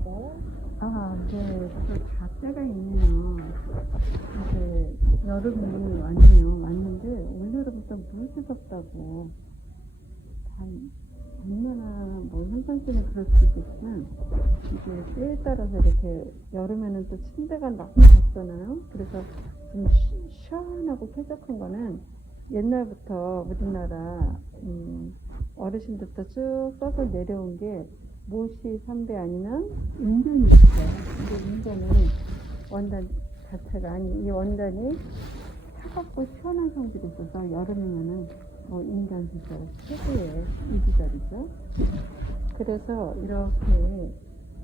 있고 아, 네. 때가 있네요. 이제 여름이 왔네요. 왔는데 올여름부터 무지 덥다고. 단, 작년아 뭐 현상 때문에 그럴 수도 있겠지만 이게 때에 따라서 이렇게 여름에는 또 침대가 너무 덥잖아요. 그래서 좀 시, 시원하고 쾌적한 거는 옛날부터 우리나라 음, 어르신들부터 쭉 써서 내려온 게 모시 삼배 아니면 인견이 있어요. 근데 인견은 원단 자체가 아니 이 원단이 차갑고 시원한 성질이 있어서 여름이면은 뭐 인간 시절 최고의 이지절이죠. 그래서 이렇게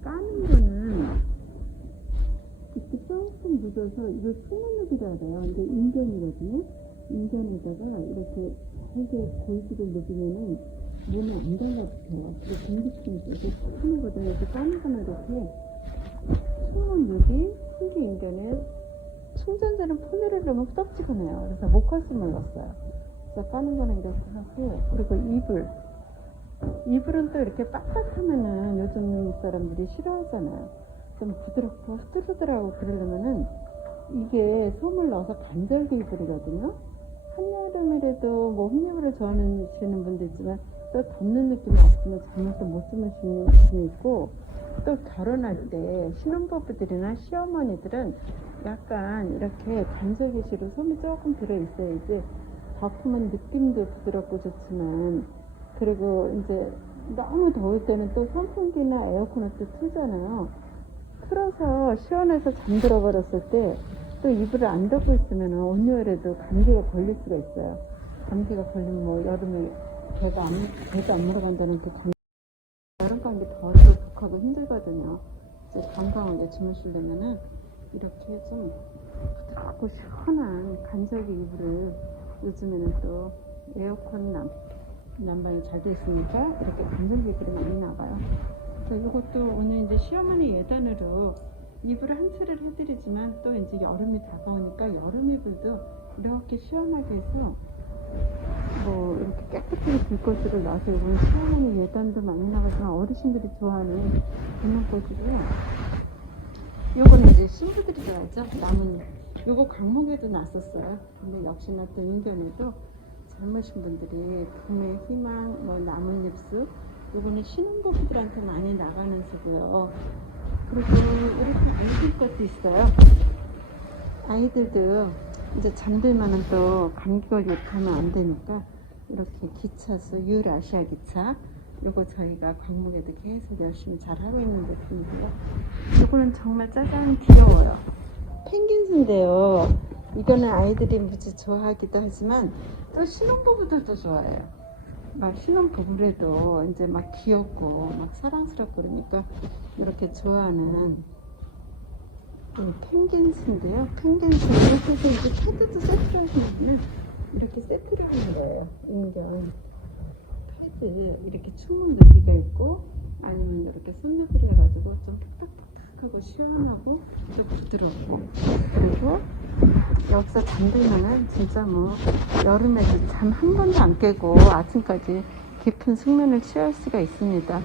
까는 거는 이렇게 조금 묻어서 이걸 수면룩이라 그래요. 근데 인견이거든요. 인견에다가 이렇게 살게 골지를 녹이면은 몸에 안 달라붙어요. 그리고 공기층이 이렇게 하는 거다. 이렇게 거는 이렇게 수면룩이 신기 인견에 충전되는 포유를 넣으면 후덥지근해요. 그래서 목화스을 넣었어요. 그래서 까는 거는 이렇게 하고 그리고 이불 이불은 또 이렇게 빳빳하면은 요즘 사람들이 싫어하잖아요. 좀 부드럽고 후들후들하고 그러려면은 이게 솜을 넣어서 간절기 이불이거든요. 한여름이라도 뭐 홈이불을 좋아하시는 분도 있지만 또 덮는 느낌이 없으면 정말 또못 주무시는 분이 있고 또 결혼할 때 신혼부부들이나 시어머니들은 약간 이렇게 간절기시로 솜이 조금 들어있어야지 덮으면 느낌도 부드럽고 좋지만 그리고 이제 너무 더울 때는 또 선풍기나 에어컨을 또 틀잖아요. 틀어서 시원해서 잠들어 버렸을 때 또 이불을 안 덮고 있으면 온열에도 감기가 걸릴 수가 있어요. 감기가 걸리면 뭐 여름에 배가 안, 배가 안 물어간다는 그 감... 여름 감기 더워도 독하고 힘들거든요. 이제 건강하게 주무시려면은 이렇게 좀 부드럽고 시원한 간절기 이불을 요즘에는 또 에어컨 난, 난방이 잘 돼 있으니까 이렇게 간절기 이불이 많이 나가요. 그래서 이것도 오늘 이제 시어머니 예단으로 이불을 한 채를 해드리지만 또 이제 여름이 다가오니까 여름 이불도 이렇게 시원하게 해서 뭐 이렇게 깨끗하게 불꽃으로 놔서 이건 시어머니 예단도 많이 나가지만 어르신들이 좋아하는 분홍꽃이고요. 요거는 이제 신부들이 좋아하죠. 남은 요거 강목에도 났었어요. 근데 역시나 또 인견에도 젊으신 분들이 봄의 희망, 뭐 나뭇잎수 요거는 신혼부부들한테 많이 나가는 수고요. 그리고 이렇게 아이들 것도 있어요. 아이들도 이제 잠들면은 또 감기 걸리고 하면 안 되니까 이렇게 기차수 유라시아 기차 요거 저희가 광목에도 계속 열심히 잘 하고 있는 제품이고요. 요거는 정말 짜잔 귀여워요. 펭귄수인데요. 이거는 아이들이 무지 좋아하기도 하지만 또 신혼부부들도 좋아해요. 막 신혼부부래도 이제 막 귀엽고 막 사랑스럽고 그러니까 이렇게 좋아하는 이 펭귄수인데요. 펭귄수 이렇게 해서 이제 패드도 세트로 하시면 이렇게 세트로 하는 거예요. 인견 패드 이렇게 충목 느끼가 있고 아니면 이렇게 손너비를 해가지고 좀 탁탁탁하고 시원하고 또 부드럽고 그리고 여기서 잠들면은 진짜 뭐 여름에도 잠 한 번도 안 깨고 아침까지 깊은 숙면을 취할 수가 있습니다.